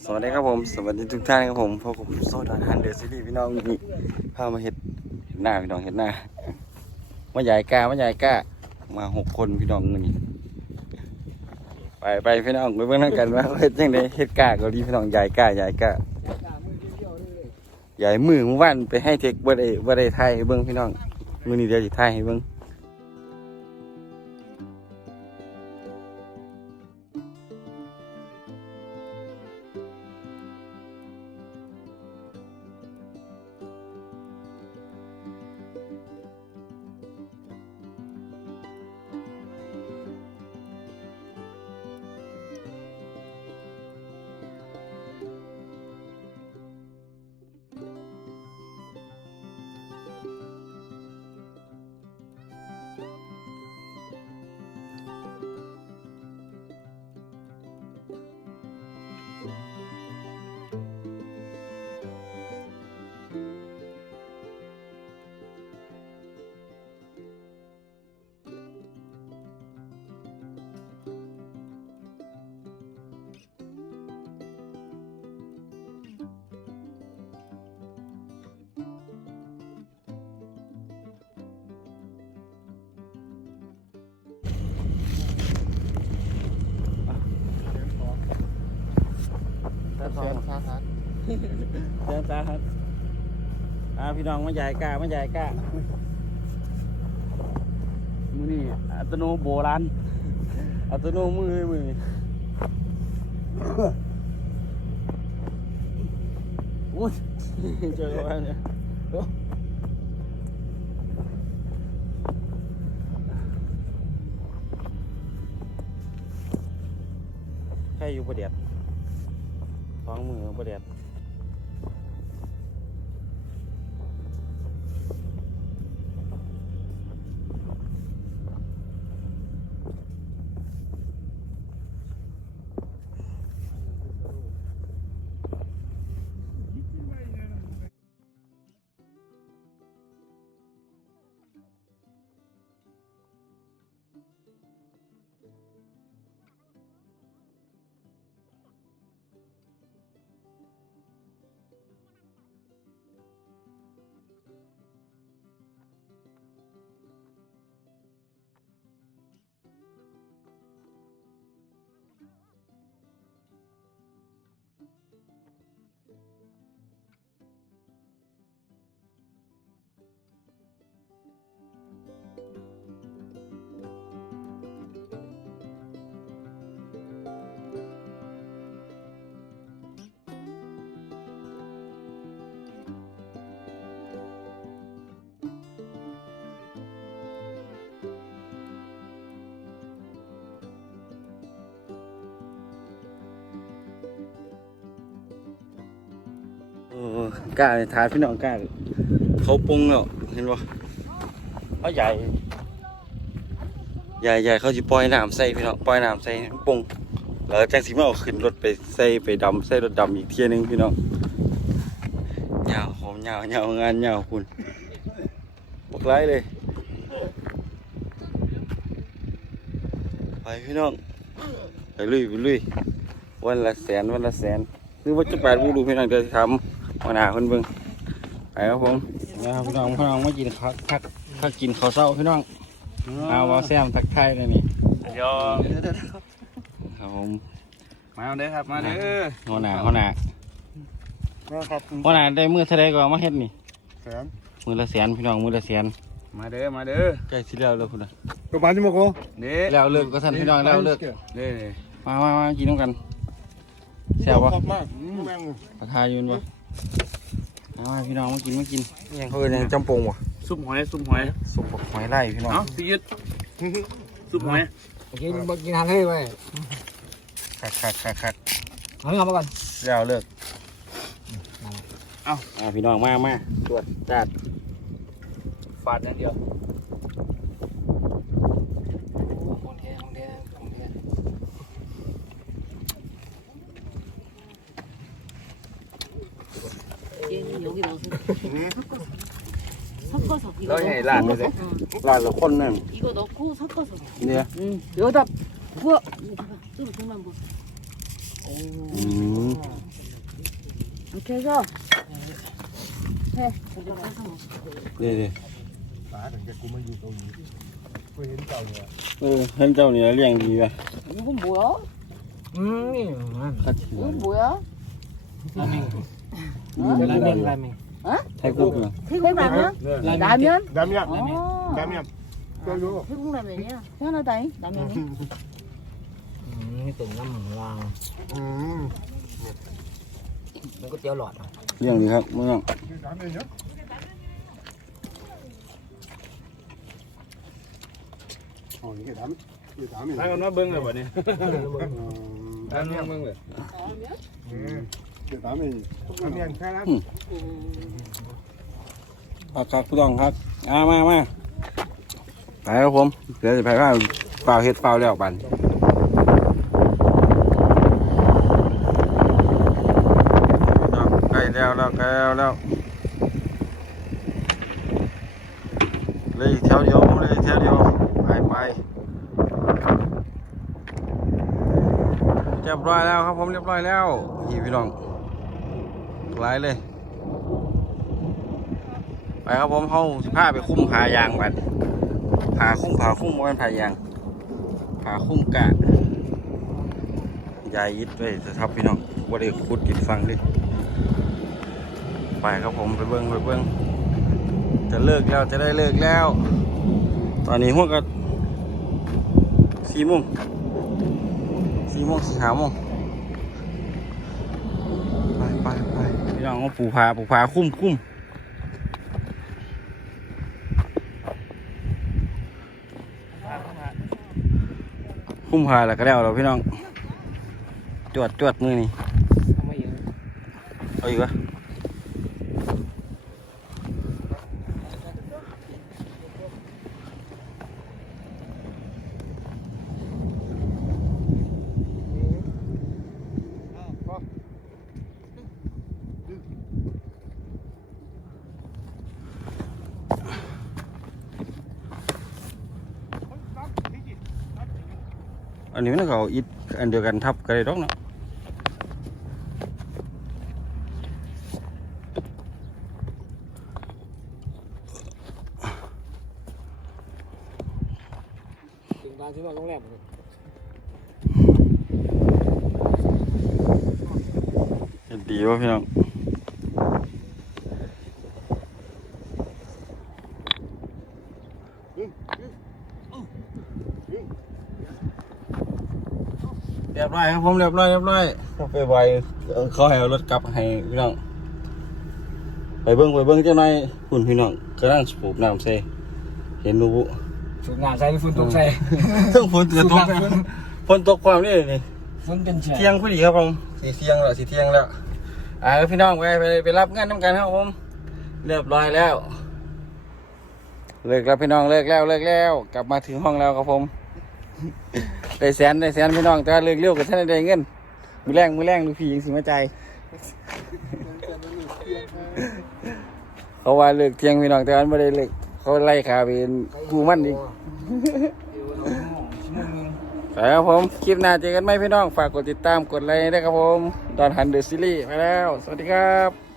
สวัสดีครับผม สวัสดีทุกท่านครับผมพบกับโซดาฮันเดอร์ซีรีส์พี่น้องนี่พามาเห็ดเห็ดหน้าพี่น้องเห็ดหน้ามาใหญ่กล้ามาใหญ่กล้ามาหกคนพี่น้องมื้อนี่ไปไปพี่น้องไปเบิ่งนั่งกันว่าเฮ็ดจังไดเฮ็ดกล้ากาหลีพี่น้องใหญ่กล้าใหญ่กล้าใหญ่มือเมื่อวานไปให้เทคบ่ได้บ่ได้ถ่ายเบิ่งพี่น้องมือนี้เดียวสิถ่ายให้เบิ่ง เสียงสาหัสเสียงสาหัสอ่าพี่น้องมาใหญ่กล้ามาใหญ่กล้ามือนี่อัตโนโบราณอัตโนมือมือนี่อุ้ยเจอกันเนี่ยใครอยู่ประเดี๋ยวท้ องมือประเด็ด เออกล้าเลยทานพี่น้องกล้าเขาปรุงแล้วเห็นปะเขาใหญ่ ใหญ่ใหญ่เขาจะปล่อยน้ำใส่พี่น้องปล่อยน้ำใส่ปรุงแล้วจังสิมาเอาขึ้นรถไปใส่ไปดำใส่รถดำอีกเที่ยนึงพี่น้องยาวหอมยาวยาวงานยาวคุณบกไล่เลยไปพี่น้องไปลุยไปลุยวันละแสนวันละแสนหรือว่าจะแปดบูรูพี่น้องเดี๋ยวจะทำ มาหนาเพิ่นเบิ่งไปครับผมนะครับพี่น้องพี่น้องมากินข้าวทักทักกินข้าวเช้าพี่น้องเอาวาแซมทักทายเลยนี่เดี๋ยวครับผมมาเด้อครับมาเด้อหัวหน้าหัวหน้ามาครับหัวหน้าได้มือเท่าไรก็เอามาเฮ็ดนี่แสนมือละแสนพี่น้องมือละแสนมาเด้อมาเด้อใกล้สิแล้วแล้วคุณน่ะตัวบ้านที่โมโกเด้แล้วเลิกก็ท่านพี่น้องแล้วเลิกเด้มามามากินน้ำกันแซ่บวะขอบมากแม่งประทายอยืนวะ มามาพี่น้องมากินมากินยังเขาเอิ้นหยังจำปงวะซุปหอยซุปหอยสุกหอยไล่พี่น้องเอ้าพี่ยึดซุปหอยกินกินทานให้ไปคักคักคักคักเอาเงินมาก่อนแล้วเลิกเอาอ่าพี่น้องมามาตรวจจัดฟาดอย่างเดียว 섞어서 이거 넣고, 라 섞어서. 라라 콘냄. 이거 넣고 섞어서. 네. 응. 여기다 부어. 좀 좀만 부어. 음. 이렇게 해서 해. 네네. 응, 현자원이야, 량이야. 이건 뭐야? 음, 같이. 이건 뭐야? 라멘. 라멘, 라멘. 어? ราเมงราเมง ไทยกุ๊กเหรอ 태국 라면? 라면? 라면 어. 라면 뼈요 태국 라면이야. 희한하다잉 라면이. นี่ตุ่มน้ำวางอืมมันก๋วยเตี๋ยวหลอดอ่ะ เลี้ยงดีครับเมือง 라면이요? 어 이게 라면 이게 ถ้า 라면 กันว่าเบิ้งเลยบ่เนี่ย 음, ถ้ากันว่าเบิ้งเลย 음, 이 คากบครัผู้ต้องครับอามามาไปครับผมเดี๋ยวจะไปว่าเปล่าเห็ดเปล่าแล้วบันใกล้แล้วแล้วใกล้แล้วแล้วเลยแถวเดียวเลยแถวเดียวไปไปเรียบร้อยแล้วครับผมเรียบร้อยแล้วพี่พี่น้อง หลายเลย ไปครับผมเขาสิพาไปคุ้มผายางบัดผาคุ้มผาคุ้มบ่แมันผายางผาคุ้มกะยายยิดไว้จะทับพี่น้องบ่ได้ขุดกินฟังดิไปครับผมไปเบิ้งไปเบิ้งจะเลิกแล้วจะได้เลิกแล้ว ตอนนี้หัวก็สี่โมงสี่โมงสี่ห้าโมงไปไปไป พี่น้องเอาปูผาปูผาคุ้มคุ้มคุ้มพาแล้วก็แล้วเราพี่น้องจวดจวดมือนี่เอาอะเอาอีกวะ นนี้มันก็เอาอิฐอันเดียวกันทับกันเลยดอกเนาะถึงบ้านที่ว่าโรงแรมเฮ็ดดีวะพี่น้อง รียบร้อยครับผมเรียบร้อยเรียบร้อยไปไวเอาเขาให้เอารถกลับให้พี่น้องไปเบิ้งไปเบิ้งเจ้าหน่อยคุณพี่น้องกำลังสูบน้ำใส่เห็นหนูบุฝึกงานใส่ฝุ่นตกใส่ซึ่งฝนจะตกฝนตกความนี่นี่ฝุ่นจนเฉยเที่ยงพอดีครับผมสีเที่ยงแล้วสีเที่ยงแล้วอ่าพี่น้องไปไปไปรับงานน้ำกันครับผมเรียบร้อยแล้ว เลิกแล้วพี่น้องเลิกแล้วเลิกแล้ว กลับมาถึงห้องแล้วครับผม ได้แสนได้แสนพี่น้องแต่ว่าเลิกเร็วกับท่านได้เงินมือแรงมือแรงดูพี่ยิงสิมาใจเขาว่าเลิกเที่ยงพี่น้องแต่ว่าไม่ได้เลิกเขาไล่ขาเป็นกูมันอีกไปครับผม คลิปหน้าเจอกันไหมพี่น้อง ฝากกดติดตามกดไลค์ด้วยครับผม ดอนฮันเดอร์ซีรีส์ไปแล้ว สวัสดีครับ